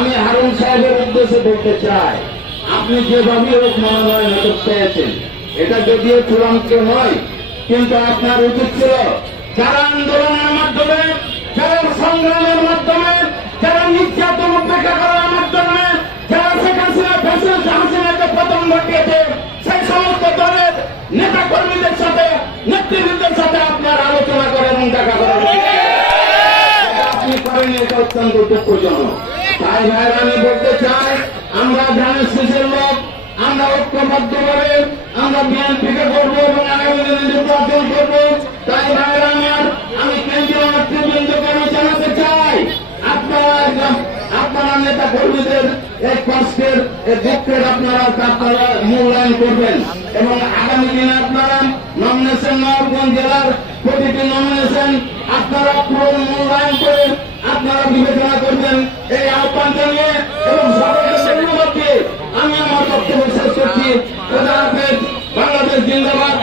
আমি হারুন সাহেবের উদ্দেশ্যে বলতে চাই, আপনি যেভাবে হোক মনোনয়ন পেয়েছেন, এটা যদিও চূড়ান্ত নয়, কিন্তু আপনার উচিত ছিল যারা আন্দোলনের মাধ্যমে, যারা সংগ্রামের মাধ্যমে, যারা নির্যাতন উপেক্ষা করার মাধ্যমে, যারা হাসিনাকে পতন ঘটিয়েছে, সেই সমস্ত দলের নেতা কর্মীদের সাথে, নেতৃবৃন্দের সাথে আপনার আলোচনা করে এবং দেখা করেন। আপনি করেন, এটা অত্যন্ত দুঃখজনক। তাই ভাইয়ের আমি বলতে চাই, আমরা ধানের শীষের লোক, আমরা ঐক্যবদ্ধভাবে আমরা বিএনপিকে করবো এবং আগামী দিনে নির্বাচন করবো। তাই ভাইয়ের আমার, আমি কেন্দ্রীয় নেতৃবৃন্দকে আমি জানাতে চাই, আপনারা নেতা কর্মীদের এই কষ্টের, এই দুঃখের আপনারা মূল্যায়ন করবেন এবং আগামী দিনে আপনারা নমিনেশন, নবাবগঞ্জ জেলার প্রতিটি নমিনেশন আপনারা পুরো মূল্যায়ন করে আপনারা বিবেচনা করবেন, এই আহ্বান জানিয়ে এবং সকলকে আমি আমার বক্তব্য শেষ করছি। বাংলাদেশ জিন্দাবাদ।